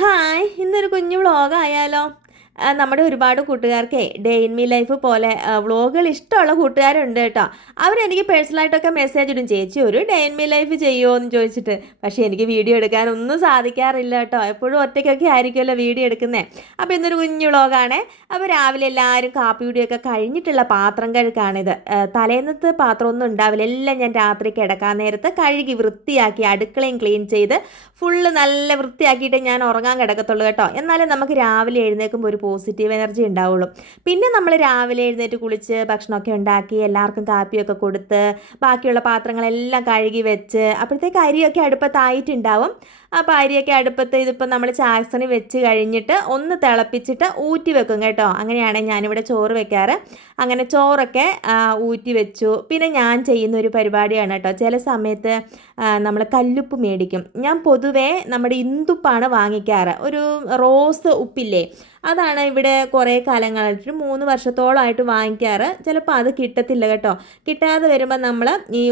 Hi ഇന്നൊരു കുഞ്ഞു വ്ളോഗായാലോ? ആ, നമ്മുടെ ഒരുപാട് കൂട്ടുകാർക്കേ ഡേ ഇൻ മീ ലൈഫ് പോലെ വ്ളോഗുകൾ ഇഷ്ടമുള്ള കൂട്ടുകാരുണ്ട് കേട്ടോ. അവരെനിക്ക് പേഴ്സണലായിട്ടൊക്കെ മെസ്സേജ് ഇടും. ചേച്ചി ഒരു ഡേ ഇൻ മീ ലൈഫ് ചെയ്യുമോ എന്ന് ചോദിച്ചിട്ട്. പക്ഷേ എനിക്ക് വീഡിയോ എടുക്കാനൊന്നും സാധിക്കാറില്ല കേട്ടോ. എപ്പോഴും ഒറ്റയ്ക്കൊക്കെ ആയിരിക്കുമല്ലോ വീഡിയോ എടുക്കുന്നത് അപ്പോൾ ഇന്നൊരു കുഞ്ഞു വ്ളോഗാണ്. അപ്പോൾ രാവിലെ എല്ലാവരും കാപ്പി കുടിയൊക്കെ കഴിഞ്ഞിട്ടുള്ള പാത്രം കഴുക്കാണിത് തലേന്നത്ത് പാത്രമൊന്നും ഉണ്ടാവില്ല. എല്ലാം ഞാൻ രാത്രി കിടക്കാൻ നേരത്ത് കഴുകി വൃത്തിയാക്കി അടുക്കളയും ക്ലീൻ ചെയ്ത് ഫുള്ള് നല്ല വൃത്തിയാക്കിയിട്ട് ഞാൻ ഉറങ്ങാൻ കിടക്കത്തുള്ളൂ കേട്ടോ. എന്നാലും നമുക്ക് രാവിലെ എഴുന്നേൽക്കുമ്പോൾ ഒരു പോസിറ്റീവ് എനർജി ഉണ്ടാവുള്ളൂ. പിന്നെ നമ്മൾ രാവിലെ എഴുന്നേറ്റ് കുളിച്ച് ഭക്ഷണമൊക്കെ ഉണ്ടാക്കി എല്ലാവർക്കും കാപ്പിയൊക്കെ കൊടുത്ത് ബാക്കിയുള്ള പാത്രങ്ങളെല്ലാം കഴുകി വെച്ച് അപ്പോഴത്തേക്ക് അരിയൊക്കെ അടുപ്പത്തായിട്ടുണ്ടാവും. അപ്പോൾ അരിയൊക്കെ അടുപ്പത്ത് ഇതിപ്പോൾ നമ്മൾ ചാക്സണി വെച്ച് കഴിഞ്ഞിട്ട് ഒന്ന് തിളപ്പിച്ചിട്ട് ഊറ്റി വെക്കും കേട്ടോ. അങ്ങനെയാണ് ഞാനിവിടെ ചോറ് വെക്കാറ്. അങ്ങനെ ചോറൊക്കെ ഊറ്റി വെച്ചു. പിന്നെ ഞാൻ ചെയ്യുന്ന ഒരു പരിപാടിയാണ് കേട്ടോ. ചില സമയത്ത് നമ്മൾ കല്ലുപ്പ് മേടിക്കും. ഞാൻ പൊതുവേ നമ്മുടെ ഇന്ദുപ്പാണ് വാങ്ങിക്കാറ്. ഒരു റോസ് ഉപ്പില്ലേ അതാണ് ഇവിടെ കുറേ കാലങ്ങളായിട്ട് മൂന്ന് വർഷത്തോളമായിട്ട് വാങ്ങിക്കാറ്. ചിലപ്പോൾ അത് കിട്ടത്തില്ല കേട്ടോ. കിട്ടാതെ വരുമ്പോൾ നമ്മൾ ഈ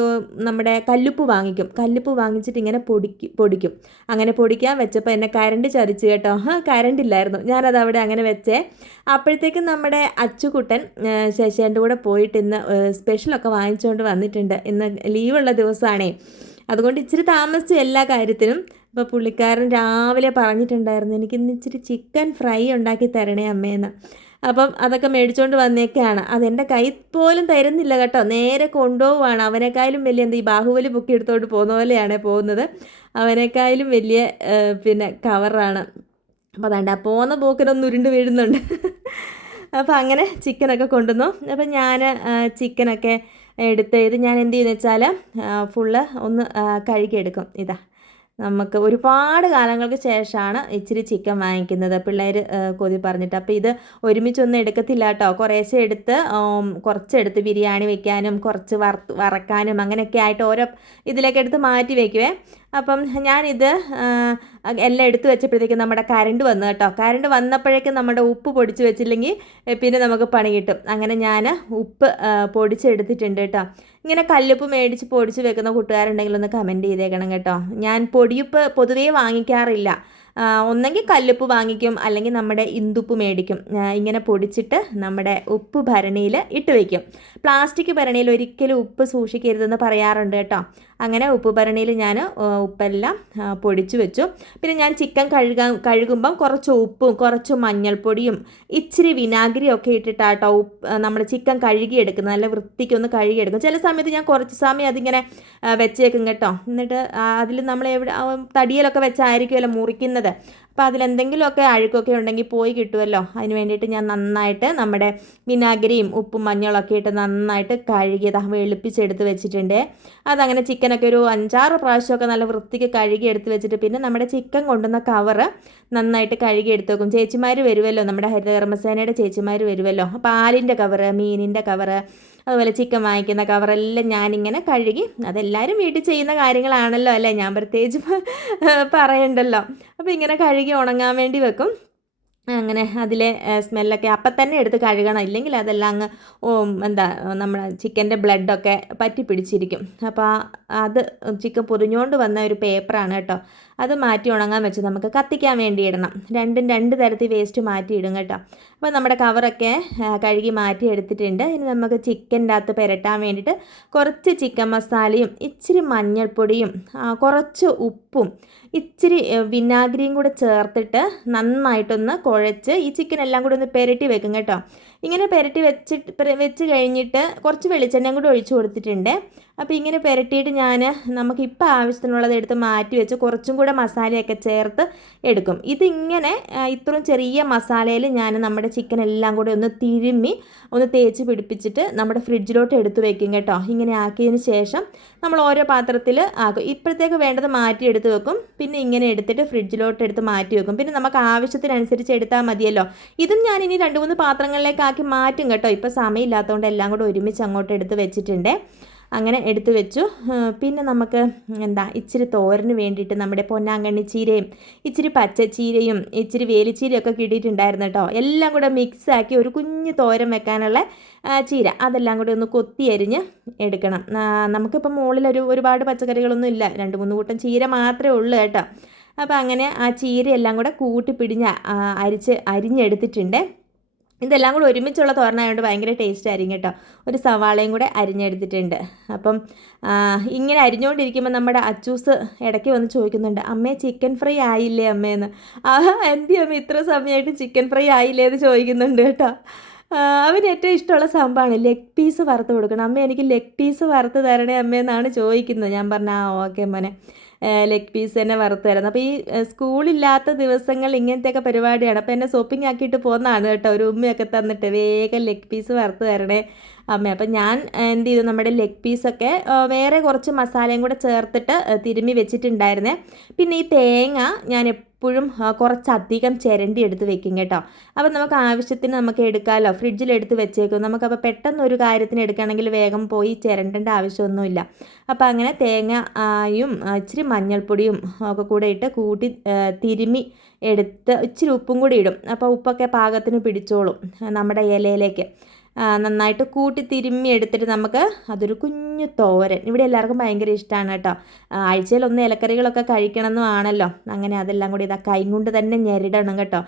നമ്മുടെ കല്ലുപ്പ് വാങ്ങിക്കും. കല്ലുപ്പ് വാങ്ങിച്ചിട്ട് ഇങ്ങനെ പൊടിക്കും പൊടിക്കും. അങ്ങനെ പൊടിക്കാൻ വെച്ചപ്പോൾ എന്നെ കരണ്ട് ചതിച്ച് കേട്ടോ. കരണ്ട് ഇല്ലായിരുന്നു. ഞാനത് അവിടെ അങ്ങനെ വെച്ചേ. അപ്പോഴത്തേക്കും നമ്മുടെ അച്ചുകുട്ടൻ ശശേന്റെ കൂടെ പോയിട്ട് ഇന്ന് സ്പെഷ്യലൊക്കെ വാങ്ങിച്ചുകൊണ്ട് വന്നിട്ടുണ്ട്. ഇന്ന് ലീവുള്ള ദിവസമാണേ അതുകൊണ്ട് ഇച്ചിരി താമസിച്ചു എല്ലാ കാര്യത്തിനും അപ്പോൾ പുള്ളിക്കാരൻ രാവിലെ പറഞ്ഞിട്ടുണ്ടായിരുന്നു എനിക്ക് ഇന്ന് ഇച്ചിരി ചിക്കൻ ഫ്രൈ ഉണ്ടാക്കി തരണേ അമ്മേന്ന് അപ്പം അതൊക്കെ മേടിച്ചുകൊണ്ട് വന്നേക്കാണ്. അതെന്റെ കൈ പോലും തരുന്നില്ല കേട്ടോ. നേരെ കൊണ്ടുപോവാണ് അവനേക്കായാലും വലിയ എന്താ ഈ ബാഹുബലി ബുക്ക് എടുത്തോണ്ട് പോകുന്ന പോലെയാണ് പോകുന്നത്. അവനേക്കായാലും വലിയ പിന്നെ കവറാണ്. അപ്പോൾ അതാണ്ട് ആ പോകുന്ന പോക്കിനൊന്ന് ഉരുണ്ട് വീഴുന്നുണ്ട്. അപ്പോൾ അങ്ങനെ ചിക്കനൊക്കെ കൊണ്ടുവന്നു. അപ്പോൾ ഞാൻ ചിക്കനൊക്കെ എടുത്ത് ഇത് ഞാൻ എന്ത് ചെയ്യുന്നു വെച്ചാൽ ഫുള്ള് ഒന്ന് കഴുകിയെടുക്കും. ഇതാ. നമുക്ക് ഒരുപാട് കാലങ്ങൾക്ക് ശേഷമാണ് ഇച്ചിരി ചിക്കൻ വാങ്ങിക്കുന്നത്. പിള്ളേർ കൊതി പറഞ്ഞിട്ട്. അപ്പോൾ ഇത് ഒരുമിച്ചൊന്നും എടുക്കത്തില്ല കേട്ടോ. കുറേശ്ശെ എടുത്ത് കുറച്ചെടുത്ത് ബിരിയാണി വെക്കാനും കുറച്ച് വറുത്ത് വറക്കാനും അങ്ങനെയൊക്കെ ആയിട്ട് ഓരോ ഇതിലേക്ക് എടുത്ത് മാറ്റി വയ്ക്കുവേ അപ്പം ഞാനിത് എല്ലാം എടുത്തു വെച്ചപ്പോഴത്തേക്കും നമ്മുടെ കരണ്ട് വന്നു കേട്ടോ. കരണ്ട് വന്നപ്പോഴേക്കും നമ്മുടെ ഉപ്പ് പൊടിച്ച് വെച്ചില്ലെങ്കിൽ പിന്നെ നമുക്ക് പണി കിട്ടും. അങ്ങനെ ഞാൻ ഉപ്പ് പൊടിച്ചെടുത്തിട്ടുണ്ട് കേട്ടോ. ഇങ്ങനെ കല്ലുപ്പ് മേടിച്ച് പൊടിച്ച് വെക്കുന്ന കൂട്ടുകാരുണ്ടെങ്കിൽ ഒന്ന് കമന്റ് ചെയ്തേക്കണം കേട്ടോ. ഞാൻ പൊടിയുപ്പ് പൊതുവേ വാങ്ങിക്കാറില്ല. ഒന്നെങ്കിൽ കല്ലുപ്പ് വാങ്ങിക്കും അല്ലെങ്കിൽ നമ്മുടെ ഇന്ദുപ്പ് മേടിക്കും. ഇങ്ങനെ പൊടിച്ചിട്ട് നമ്മുടെ ഉപ്പ് ഭരണിയിൽ ഇട്ട് വയ്ക്കും പ്ലാസ്റ്റിക് ഭരണിയിൽ ഒരിക്കലും ഉപ്പ് സൂക്ഷിക്കരുതെന്ന് പറയാറുണ്ട് കേട്ടോ. അങ്ങനെ ഉപ്പ് ഭരണിയിൽ ഞാൻ ഉപ്പെല്ലാം പൊടിച്ചു വെച്ചു. പിന്നെ ഞാൻ ചിക്കൻ കഴുകാൻ കഴുകുമ്പം കുറച്ച് ഉപ്പും കുറച്ച് മഞ്ഞൾപ്പൊടിയും ഇച്ചിരി വിനാഗിരിയും ഒക്കെ ഇട്ടിട്ടാട്ടോ ഉപ്പ് നമ്മൾ ചിക്കൻ കഴുകിയെടുക്കുന്നത്. നല്ല വൃത്തിക്കൊന്ന് കഴുകിയെടുക്കും. ചില സമയത്ത് ഞാൻ കുറച്ച് സമയം അതിങ്ങനെ വെച്ചേക്കും കേട്ടോ. എന്നിട്ട് അതിൽ നമ്മൾ എവിടെ തടിയിലൊക്കെ വെച്ചായിരിക്കുമല്ലോ മുറിക്കുന്നത്. അപ്പോൾ അതിലെന്തെങ്കിലുമൊക്കെ അഴുക്കൊക്കെ ഉണ്ടെങ്കിൽ പോയി കിട്ടുമല്ലോ അതിന് വേണ്ടിയിട്ട് ഞാൻ നന്നായിട്ട് നമ്മുടെ വിനാഗിരിയും ഉപ്പും മഞ്ഞളൊക്കെ ഇട്ട് നന്നായിട്ട് കഴുകിയത് വെളുപ്പിച്ചെടുത്ത് വെച്ചിട്ടുണ്ട്. അതങ്ങനെ ചിക്കനൊക്കെ ഒരു അഞ്ചാറ് പ്രാവശ്യമൊക്കെ നല്ല വൃത്തിക്ക് കഴുകി എടുത്ത് വെച്ചിട്ട് പിന്നെ നമ്മുടെ ചിക്കൻ കൊണ്ടുവന്ന കവറ് നന്നായിട്ട് കഴുകി എടുത്ത് വെക്കും. ചേച്ചിമാർ വരുമല്ലോ നമ്മുടെ ഹരിതകർമ്മസേനയുടെ ചേച്ചിമാർ വരുമല്ലോ അപ്പോൾ ആലിന്റെ കവറ് മീനിന്റെ കവറ് അതുപോലെ ചിക്കൻ വാങ്ങിക്കുന്ന കവറെല്ലാം ഞാനിങ്ങനെ കഴുകി അതെല്ലാവരും വീട്ടിൽ ചെയ്യുന്ന കാര്യങ്ങളാണല്ലോ അല്ലേ? ഞാൻ പ്രത്യേകിച്ച് പറയണ്ടല്ലോ. അപ്പോൾ ഇങ്ങനെ കഴുകി ഉണങ്ങാൻ വേണ്ടി വെക്കും. അങ്ങനെ അതിലെ സ്മെല്ലൊക്കെ അപ്പം തന്നെ എടുത്ത് കഴുകണം. ഇല്ലെങ്കിൽ അതെല്ലാം അങ്ങ് എന്താ നമ്മുടെ ചിക്കന്റെ ബ്ലഡൊക്കെ പറ്റി പിടിച്ചിരിക്കും. അപ്പോൾ അത് ചിക്കൻ പൊതിഞ്ഞുകൊണ്ട് വന്ന ഒരു പേപ്പറാണ് കേട്ടോ. അത് മാറ്റി ഉണങ്ങാൻ വെച്ച് നമുക്ക് കത്തിക്കാൻ വേണ്ടി ഇടണം. രണ്ടും രണ്ട് തരത്തിൽ വേസ്റ്റ് മാറ്റി ഇടും കേട്ടോ. അപ്പോൾ നമ്മുടെ കവറൊക്കെ കഴുകി മാറ്റി എടുത്തിട്ടുണ്ട്. ഇനി നമുക്ക് ചിക്കന്റെ അകത്ത് പുരട്ടാൻ വേണ്ടിയിട്ട് കുറച്ച് ചിക്കൻ മസാലയും ഇച്ചിരി മഞ്ഞൾപ്പൊടിയും കുറച്ച് ഉപ്പും ഇച്ചിരി വിനാഗിരിയും കൂടെ ചേർത്തിട്ട് നന്നായിട്ടൊന്ന് കുഴച്ച് ഈ ചിക്കൻ എല്ലാം കൂടെ ഒന്ന് പെരട്ടി വെക്കും കേട്ടോ. ഇങ്ങനെ പെരട്ടി വെച്ചിട്ട് വെച്ച് കഴിഞ്ഞിട്ട് കുറച്ച് വെളിച്ചെണ്ണയും കൂടി ഒഴിച്ചു കൊടുത്തിട്ടുണ്ട്. അപ്പോൾ ഇങ്ങനെ പെരട്ടിയിട്ട് ഞാൻ നമുക്കിപ്പോൾ ആവശ്യത്തിനുള്ളത് എടുത്ത് മാറ്റി വെച്ച് കുറച്ചും കൂടെ മസാലയൊക്കെ ചേർത്ത് എടുക്കും. ഇതിങ്ങനെ ഇത്രയും ചെറിയ മസാലയിൽ ഞാൻ നമ്മുടെ ചിക്കൻ എല്ലാം കൂടെ ഒന്ന് തിരുമ്മി ഒന്ന് തേച്ച് പിടിപ്പിച്ചിട്ട് നമ്മുടെ ഫ്രിഡ്ജിലോട്ട് എടുത്ത് വെക്കും കേട്ടോ. ഇങ്ങനെ ആക്കിയതിന് ശേഷം നമ്മൾ ഓരോ പാത്രത്തിൽ ആക്കും. ഇപ്പോഴത്തേക്ക് വേണ്ടത് മാറ്റി എടുത്ത് വെക്കും. പിന്നെ ഇങ്ങനെ എടുത്തിട്ട് ഫ്രിഡ്ജിലോട്ട് എടുത്ത് മാറ്റി വെക്കും. പിന്നെ നമുക്ക് ആവശ്യത്തിനനുസരിച്ച് എടുത്താൽ മതിയല്ലോ. ഇതും ഞാൻ ഇനി രണ്ട് മൂന്ന് പാത്രങ്ങളിലേക്കാക്കി മാറ്റും കേട്ടോ. ഇപ്പോൾ സമയമില്ലാത്തതുകൊണ്ട് എല്ലാം കൂടെ ഒരുമിച്ച് അങ്ങോട്ട് എടുത്ത് വെച്ചിട്ടുണ്ട്. അങ്ങനെ എടുത്തു വെച്ചു. പിന്നെ നമുക്ക് എന്താ ഇച്ചിരി തോരന് വേണ്ടിയിട്ട് നമ്മുടെ പൊന്നാങ്കണ്ണി ചീരയും ഇച്ചിരി പച്ച ചീരയും ഇച്ചിരി വേലിച്ചീരയും ഒക്കെ കിട്ടിയിട്ടുണ്ടായിരുന്നു കേട്ടോ. എല്ലാം കൂടെ മിക്സാക്കി ഒരു കുഞ്ഞു തോരൻ വെക്കാനുള്ള ചീര. അതെല്ലാം കൂടി ഒന്ന് കൊത്തി അരിഞ്ഞ് എടുക്കണം. നമുക്കിപ്പോൾ നമുക്കിപ്പം മുകളിലൊരു ഒരുപാട് പച്ചക്കറികളൊന്നും ഇല്ല. രണ്ട് മൂന്ന് കൂട്ടം ചീര മാത്രമേ ഉള്ളൂ കേട്ടോ. അപ്പോൾ അങ്ങനെ ആ ചീരയെല്ലാം കൂടെ കൂട്ടി പിടിഞ്ഞ് അരിച്ച് അരിഞ്ഞെടുത്തിട്ടുണ്ട്. ഇതെല്ലാം കൂടെ ഒരുമിച്ചുള്ള തോരനായതുകൊണ്ട് ഭയങ്കര ടേസ്റ്റ് ആയിരിക്കും കേട്ടോ. ഒരു സവാളയും കൂടെ അരിഞ്ഞെടുത്തിട്ടുണ്ട്. അപ്പം ഇങ്ങനെ അരിഞ്ഞുകൊണ്ടിരിക്കുമ്പോൾ നമ്മുടെ അച്ചൂസ് ഇടയ്ക്ക് വന്ന് ചോദിക്കുന്നുണ്ട് അമ്മേ ചിക്കൻ ഫ്രൈ ആയില്ലേ അമ്മേന്ന് ആ എന്തി അമ്മ ഇത്ര സമയമായിട്ട് ചിക്കൻ ഫ്രൈ ആയില്ലേ എന്ന് ചോദിക്കുന്നുണ്ട് കേട്ടോ. അവന് ഏറ്റവും ഇഷ്ടമുള്ള സംഭവമാണ് ലെഗ് പീസ് വറുത്ത് കൊടുക്കണം. അമ്മ എനിക്ക് ലെഗ് പീസ് വറുത്ത് തരണേ അമ്മയെന്നാണ് ചോദിക്കുന്നത്. ഞാൻ പറഞ്ഞ ആ ഓക്കെ മോനെ. ലെഗ് പീസ് തന്നെ വറുത്തായിരുന്നു. അപ്പോൾ ഈ സ്കൂളില്ലാത്ത ദിവസങ്ങൾ ഇങ്ങനത്തെയൊക്കെ പരിപാടിയാണ്. അപ്പോൾ എന്നെ ഷോപ്പിംഗ് ആക്കിയിട്ട് പോകുന്നതാണ് കേട്ടോ. ഒരു ഉമ്മയൊക്കെ തന്നിട്ട് വേഗം ലെഗ് പീസ് വറുത്ത് തരണേ അമ്മ. അപ്പം ഞാൻ എന്ത് ചെയ്തു നമ്മുടെ ലെഗ് പീസൊക്കെ വേറെ കുറച്ച് മസാലയും കൂടെ ചേർത്തിട്ട് തിരുമ്മി വെച്ചിട്ടുണ്ടായിരുന്നേ. പിന്നെ ഈ തേങ്ങ ഞാൻ എപ്പോഴും കുറച്ചധികം ചിരണ്ടി എടുത്ത് വെക്കും കേട്ടോ. അപ്പോൾ നമുക്ക് ആവശ്യത്തിന് നമുക്ക് എടുക്കാമല്ലോ ഫ്രിഡ്ജിൽ എടുത്ത് വെച്ചേക്കും. നമുക്കപ്പോൾ പെട്ടെന്ന് ഒരു കാര്യത്തിന് എടുക്കുകയാണെങ്കിൽ വേഗം പോയി ചിരണ്ടേണ്ട ആവശ്യമൊന്നുമില്ല. അപ്പോൾ അങ്ങനെ തേങ്ങയും ഇച്ചിരി മഞ്ഞൾപ്പൊടിയും ഒക്കെ കൂടെ ഇട്ട് കൂട്ടി തിരുമി എടുത്ത് ഇച്ചിരി ഉപ്പും കൂടി ഇടും. അപ്പോൾ ഉപ്പൊക്കെ പാകത്തിന് പിടിച്ചോളും നമ്മുടെ ഇലയിലേക്ക്. നന്നായിട്ട് കൂട്ടി തിരുമ്മി എടുത്തിട്ട് നമുക്ക് അതൊരു കുഞ്ഞു തോരൻ. ഇവിടെ എല്ലാവർക്കും ഭയങ്കര ഇഷ്ടമാണ് കേട്ടോ. ആഴ്ചയിൽ ഒന്ന് ഇലക്കറികളൊക്കെ കഴിക്കണമെന്നാണല്ലോ അങ്ങനെ അതെല്ലാം കൂടി ഇതാ കൈ കൊണ്ട് തന്നെ ഞെരിടണം കേട്ടോ.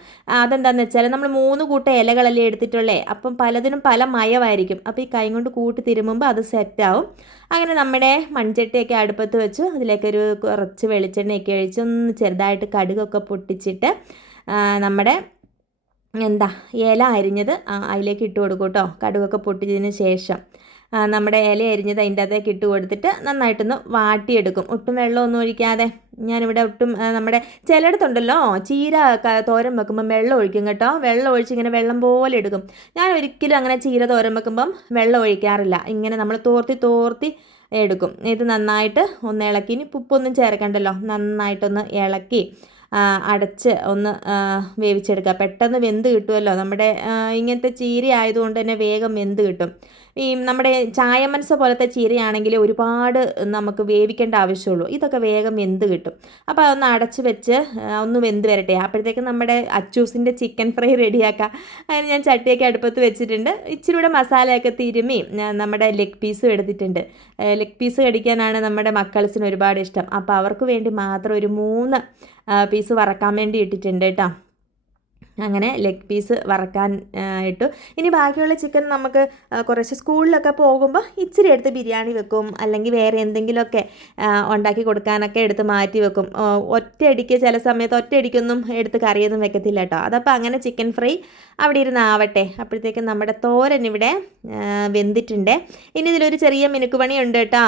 അതെന്താണെന്ന് വെച്ചാൽ നമ്മൾ മൂന്ന് കൂട്ട ഇലകളല്ലേ എടുത്തിട്ടുള്ളേ. അപ്പം പലതിനും പല മയമായിരിക്കും. അപ്പോൾ ഈ കൈ കൊണ്ട് കൂട്ടി തിരുമ്പുമ്പോൾ അത് സെറ്റാവും. അങ്ങനെ നമ്മുടെ മൺചട്ടിയൊക്കെ അടുപ്പത്ത് വെച്ച് അതിലേക്കൊരു കുറച്ച് വെളിച്ചെണ്ണയൊക്കെ ഒഴിച്ച് ഒന്ന് ചെറുതായിട്ട് കടുകൊക്കെ പൊട്ടിച്ചിട്ട് നമ്മുടെ എന്താ ഇല അരിഞ്ഞത് അതിലേക്ക് ഇട്ട് കൊടുക്കും കേട്ടോ കടുകൊക്കെ പൊട്ടിച്ചതിന് ശേഷം. നമ്മുടെ ഇല അരിഞ്ഞത് അതിന്റെ അകത്തേക്ക് ഇട്ട് കൊടുത്തിട്ട് നന്നായിട്ടൊന്ന് വാട്ടിയെടുക്കും. ഒട്ടും വെള്ളമൊന്നും ഒഴിക്കാതെ. ഞാനിവിടെ ഒട്ടും നമ്മുടെ ചിലയിടത്തുണ്ടല്ലോ ചീര തോരൻ വെക്കുമ്പം വെള്ളം ഒഴിക്കും കേട്ടോ. വെള്ളം ഒഴിച്ച് ഇങ്ങനെ വെള്ളം പോലെ എടുക്കും. ഞാൻ ഒരിക്കലും അങ്ങനെ ചീര തോരൻ വെക്കുമ്പം വെള്ളം ഒഴിക്കാറില്ല. ഇങ്ങനെ നമ്മൾ തോർത്തി തോർത്തി എടുക്കും. ഇത് നന്നായിട്ട് ഒന്ന് ഇളക്കി ഇനി ഉപ്പൊന്നും ചേർക്കണ്ടല്ലോ. നന്നായിട്ടൊന്ന് ഇളക്കി. അടച്ച് ഒന്ന് വേവിച്ചെടുക്കുക. പെട്ടെന്ന് വെന്ത് കിട്ടുമല്ലോ. നമ്മുടെ ഇങ്ങനത്തെ ചീര ആയതുകൊണ്ട് തന്നെ വേഗം വെന്ത് കിട്ടും. ഈ നമ്മുടെ ചായമൻസ പോലത്തെ ചീരയാണെങ്കിൽ ഒരുപാട് നമുക്ക് വേവിക്കേണ്ട ആവശ്യമുള്ളൂ. ഇതൊക്കെ വേഗം വെന്ത് കിട്ടും. അപ്പോൾ അതൊന്ന് അടച്ച് വെച്ച് ഒന്ന് വെന്ത് വരട്ടെ. അപ്പോഴത്തേക്ക് നമ്മുടെ അച്ചൂസിന്റെ ചിക്കൻ ഫ്രൈ റെഡിയാക്കാം. അതിന് ഞാൻ ചട്ടിയൊക്കെ അടുപ്പത്ത് വെച്ചിട്ടുണ്ട്. ഇച്ചിരി കൂടെ മസാലയൊക്കെ തിരുമി നമ്മുടെ ലെഗ് പീസും എടുത്തിട്ടുണ്ട്. ലെഗ് പീസ് കടിക്കാനാണ് നമ്മുടെ മക്കൾസിന് ഒരുപാട് ഇഷ്ടം. അപ്പോൾ അവർക്ക് വേണ്ടി മാത്രം ഒരു മൂന്ന് പീസ് വറക്കാൻ വേണ്ടി ഇട്ടിട്ടുണ്ട് കേട്ടോ അങ്ങനെ ലെഗ് പീസ് വറക്കാൻ ഇട്ടു. ഇനി ബാക്കിയുള്ള ചിക്കൻ നമുക്ക് കുറച്ച് സ്കൂളിലൊക്കെ പോകുമ്പോൾ ഇച്ചിരി എടുത്ത് ബിരിയാണി വെക്കും. അല്ലെങ്കിൽ വേറെ എന്തെങ്കിലുമൊക്കെ ഉണ്ടാക്കി കൊടുക്കാനൊക്കെ എടുത്ത് മാറ്റി വെക്കും. ഒറ്റയടിക്ക് ചില സമയത്ത് ഒറ്റയടിക്കൊന്നും എടുത്ത് കറിയൊന്നും വെക്കത്തില്ല കേട്ടോ. അതപ്പോൾ അങ്ങനെ ചിക്കൻ ഫ്രൈ അവിടെ ഇരുന്ന് ആവട്ടെ. അപ്പോഴത്തേക്കും നമ്മുടെ തോരൻ ഇവിടെ വെന്തിട്ടുണ്ട്. ഇനി ഇതിലൊരു ചെറിയ മിനുക്ക് ഉണ്ട് കേട്ടോ.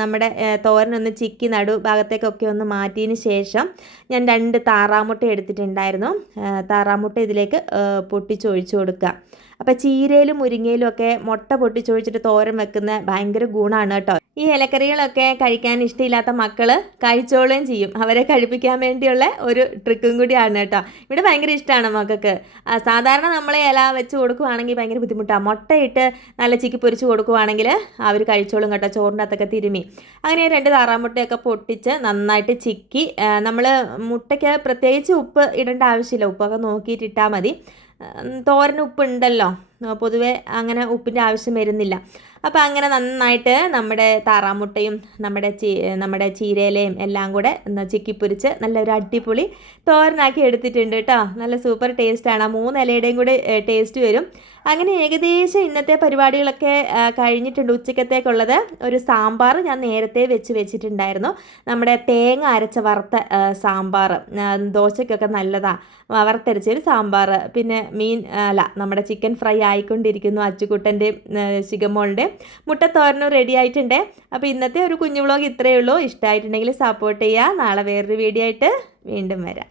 നമ്മുടെ തോരനൊന്ന് ചിക്കി നടു ഭാഗത്തേക്കൊക്കെ ഒന്ന് മാറ്റിയതിന് ശേഷം ഞാൻ രണ്ട് താറാമുട്ട എടുത്തിട്ടുണ്ടായിരുന്നു. താറാമുട്ട ഇതിലേക്ക് പൊട്ടിച്ചൊഴിച്ചു കൊടുക്കുക. അപ്പോൾ ചീരയിലും മുരിങ്ങയിലും ഒക്കെ മുട്ട പൊട്ടിച്ചൊഴിച്ചിട്ട് തോരൻ വെക്കുന്ന ഭയങ്കര ഗുണമാണ് കേട്ടോ. ഈ ഇലക്കറികളൊക്കെ കഴിക്കാൻ ഇഷ്ടമില്ലാത്ത മക്കൾ കഴിച്ചോളുകയും ചെയ്യും. അവരെ കഴിപ്പിക്കാൻ വേണ്ടിയുള്ള ഒരു ട്രിക്കും കൂടിയാണ് കേട്ടോ. ഇവിടെ ഭയങ്കര ഇഷ്ടമാണ് മക്കൾക്ക്. സാധാരണ നമ്മൾ ഇല വെച്ച് കൊടുക്കുവാണെങ്കിൽ ഭയങ്കര ബുദ്ധിമുട്ടാണ് മുട്ടയിട്ട് നല്ല ചിക്കി പൊരിച്ച് കൊടുക്കുവാണെങ്കിൽ അവർ കഴിച്ചോളും കേട്ടോ ചോറിന്റെ അകത്തൊക്കെ തിരുമി. അങ്ങനെ രണ്ട് താറാമുട്ടയൊക്കെ പൊട്ടിച്ച് നന്നായിട്ട് ചിക്കി നമ്മൾ മുട്ടയ്ക്ക് പ്രത്യേകിച്ച് ഉപ്പ് ഇടേണ്ട ആവശ്യമില്ല. ഉപ്പൊക്കെ നോക്കിയിട്ട് ഇട്ടാൽ മതി. തോരൻ ഉപ്പുണ്ടല്ലോ. പൊതുവെ അങ്ങനെ ഉപ്പിന്റെ ആവശ്യം വരുന്നില്ല. അപ്പോൾ അങ്ങനെ നന്നായിട്ട് നമ്മുടെ താറാമുട്ടയും നമ്മുടെ ചീ നമ്മുടെ ചീരയിലയും എല്ലാം കൂടെ ചിക്കിപ്പൊരിച്ച് നല്ലൊരു അടിപൊളി തോരനാക്കി എടുത്തിട്ടുണ്ട് കേട്ടോ. നല്ല സൂപ്പർ ടേസ്റ്റാണ്. ആ മൂന്ന് ഇലയുടെയും കൂടെ ടേസ്റ്റ് വരും. അങ്ങനെ ഏകദേശം ഇന്നത്തെ പരിപാടികളൊക്കെ കഴിഞ്ഞിട്ടുണ്ട്. ഉച്ചക്കത്തേക്കുള്ളത് ഒരു സാമ്പാർ ഞാൻ നേരത്തെ വെച്ച് വെച്ചിട്ടുണ്ടായിരുന്നു. നമ്മുടെ തേങ്ങ അരച്ച വറുത്ത സാമ്പാർ. ദോശയ്ക്കൊക്കെ നല്ലതാണ് വറുത്തരച്ചൊരു സാമ്പാർ. പിന്നെ മീൻ അല്ല നമ്മുടെ ചിക്കൻ ഫ്രൈ ആയിക്കൊണ്ടിരിക്കുന്നു അച്ചുകുട്ടന്റെ ശിഖമോളുടെ. മുട്ടത്തോരനും റെഡി ആയിട്ടുണ്ട്. അപ്പോൾ ഇന്നത്തെ ഒരു കുഞ്ഞു വ്ളോഗ് ഇത്രയേ ഉള്ളൂ. ഇഷ്ടമായിട്ടുണ്ടെങ്കിൽ സപ്പോർട്ട് ചെയ്യുക. നാളെ വേറൊരു വീഡിയോ ആയിട്ട് വീണ്ടും വരാം.